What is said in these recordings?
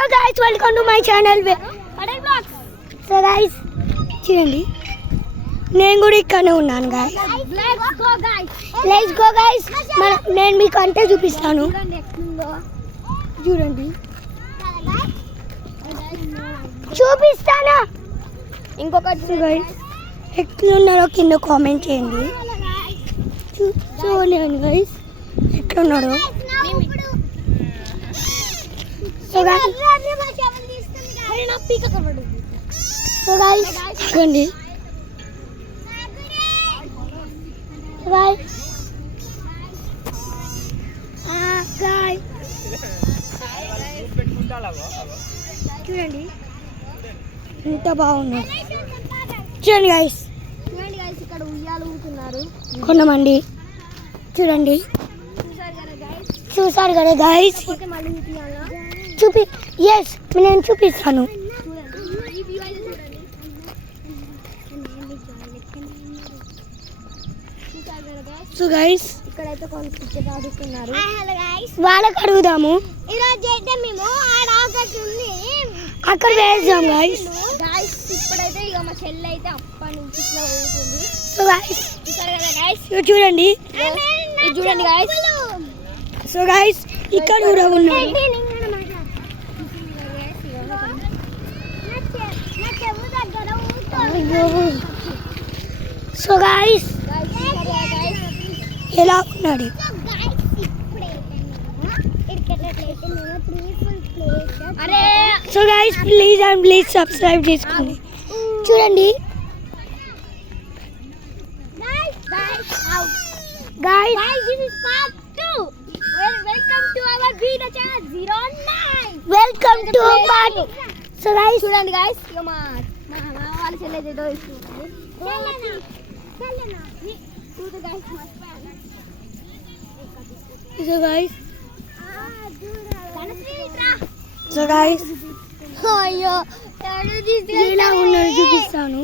Hello guys, welcome to my channel Patel blogs. So guys చూడండి, నేను కూడా ఇక్కడనే ఉన్నాను గైస్. Let's go guys. నేను మీకు అంటే చూపిస్తాను. చూడండి, చూపిస్తానా ఇంకొకటి గైస్. ఎట్లున్నారో కింద కామెంట్ చేయండి. చూడండి గైస్ ఎట్లున్నారో. సో గైస్ చూడండి చూడండి ఎంత బాగున్నారు. చూడండి గైస్, ఇక్కడ ఉయ్యాలు ఊగుతున్నారు కొనమండి. చూడండి, చూసారు కదా గైస్. చూపి ఎస్, నేను చూపిస్తాను. సో గైస్ ఇక్కడైతే కొన్ని క్రికెట్ ఆడుతున్నారు. వాళ్ళకి అడుగుదాము. ఈరోజు అయితే మేము అక్కడ వేద్దాం గైస్. ఇప్పుడైతే ఇక మా చెల్లి అయితే అప్పటి నుంచి ఇట్లా ఊగుతుంది. సో గైస్ చూసారు కదా గైస్, చూడండి, ఇది చూడండి గైస్. సో గైస్ ఇక్కడ కూడా ఉన్నారు. సో గైస్ ఎలా ఉన్నాడు. So guys please and please subscribe చేసుకోండి. చూడండి guys, this is part 2. Welcome to our video channel 09. welcome to part. So guys చూడండి guys, ఇక మా వాళ్ళ చెల్లి ఏదో ఇస్తుంది. so guys అయ్యో ఎలా ఉన్నారు చూపిస్తాను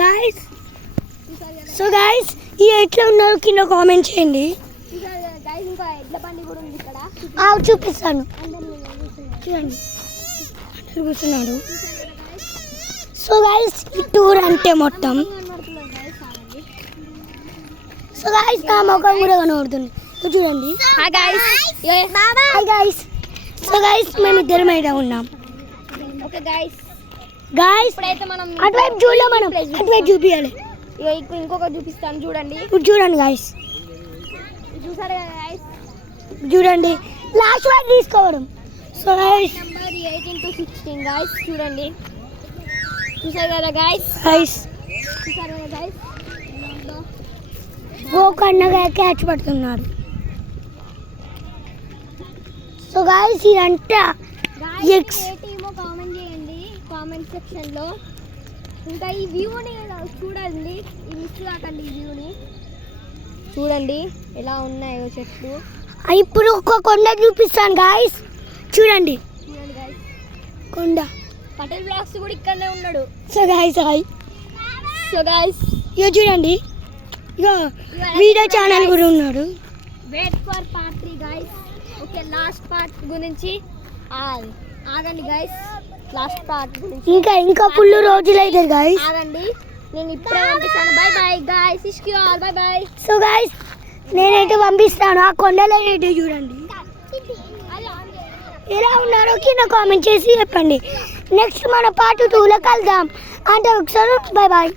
guys. సో గైస్ ఈ ఎట్లా ఉన్నారు కింద కామెంట్ చేయండి. ఇంకా ఎడ్ల బండి కూడా ఉంది ఇక్కడ. చూపిస్తాను. చూడండి అందరు కూర్చున్నారు. సో గైస్ ఈ టూర్ అంటే మొత్తం. సో గైస్ నా ముఖం కూడా కనబడుతుంది. చూడండి. Hi guys. Hi guys. So guys మేము ఇద్దరం అయితే ఉన్నాం. ఓకే గైస్, గైస్ ఇప్పుడైతే మనం అటువైపు చూడలే, మనం అటువైపు చూపించాలి. ఇంకొక చూపిస్తాను చూడండి. ఇప్పుడు చూడండి గైస్, చూసారు కదా గైస్, చూడండి లాస్ట్ వరకు తీసుకోవడం. So guys number 18 to 16 guys చూడండి. చూసారు కదా గైస్, చూసారు కదా గైస్. ఓ కన్నగా క్యాచ్ పడుతున్నాడు. సో గైస్ ఇదంతా ఎక్స్ ఏమో కామెంట్ చేయండి కామెంట్ సెక్షన్ లో. ఇంకా ఈ వ్యూని చూడండి, ఈ మిస్ కాకండి. ఈ వ్యూని చూడండి ఎలా ఉన్నాయో చెట్లు. ఇప్పుడు ఒక కొండ చూపిస్తాను గాయస్. చూడండి చూడండి గైస్, కొండ. పటేల్ బ్లాగ్స్ కూడా ఇక్కడనే ఉన్నాడు. సో గాయస్ సో గైస్ ఇక చూడండి, ఇక వీడియో ఛానల్ కూడా ఉన్నాడు. Wait for part 3 guys. Okay, last part గురించి ఆగండి గైస్. లాస్ట్ పార్ట్ గురించి ఇంకా ఫుల్ రోజులు అవుతుంది గాయస్. ఆగండి, నేను ఇప్పుడే పంపిస్తాను. బై బై గైస్, ఇష్కి all bye bye. So guys నేనైతే పంపిస్తాను. ఆ కొండలో అయితే చూడండి ఎలా ఉన్నారో కింద కామెంట్ చేసి చెప్పండి. నెక్స్ట్ మన పార్ట్ 2లో కలుద్దాం. అంటే ఒకసారి బై బాయ్.